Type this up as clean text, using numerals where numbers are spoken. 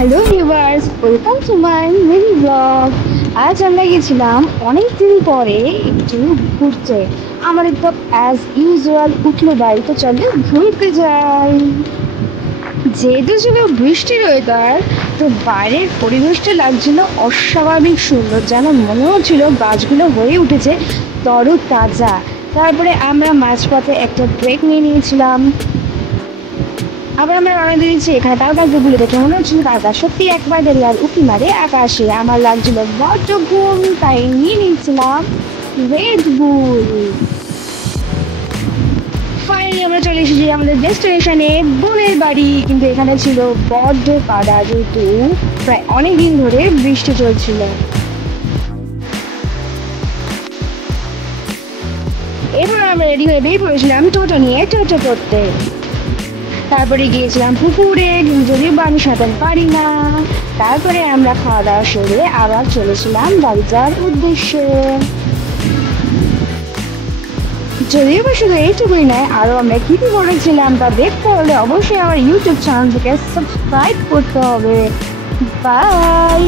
Hello viewers, welcome to my mini blog. আজ আমরা গেছিলাম অনেক দিন পরে একটু ঘুরতে। আমাদের তো অ্যাজ ইউজুয়াল উঠলো বাড়ি, তো চলে ঘুরতে যাই। যেহেতু ছিল বৃষ্টির ওয়েদার, তো বাইরের পরিবেশটা লাগছিল অস্বাভাবিক সুন্দর, যেন মনে হচ্ছিল গাছগুলো হয়ে উঠেছে তরতাজা। তারপরে আমরা মাঝপথে একটা ব্রেক নিয়ে নিয়েছিলাম। আবার আমরা রওনা দিয়েছি। এখানে তারকাগুলো দেখে মনে হচ্ছিল তারকা সত্যি একবার দেরি আর উঁকি মারে আকাশে। আমার লাগছিল বড্ড ঘুম, তাই নিয়ে নিয়েছিলাম রেড বুল। ফাইনালি আমরা চলে এসেছি আমাদের ডেস্টিনেশনে, বোনের বাড়ি। কিন্তু এখানে ছিল বড্ড কাদা, যেহেতু প্রায় অনেক দিন ধরে বৃষ্টি চলছিল। এরপর আমরা রেডি হয়ে বেরিয়ে পড়েছিলাম টোটো নিয়ে টোটো করতে। তারপরে গিয়েছিলাম পুকুরে, যদিও বা আমি সাঁতার পারি না। তারপরে আমরা খাওয়া দাওয়া সেরে আবার চলেছিলাম বাড়ি যাওয়ার উদ্দেশ্যে। যদিও বা শুধু এইটুকুই নয়, আরও আমরা কি কি করেছিলাম তা দেখতে হলে অবশ্যই আমার ইউটিউব চ্যানেলটিকে সাবস্ক্রাইব করতে হবে। বাই।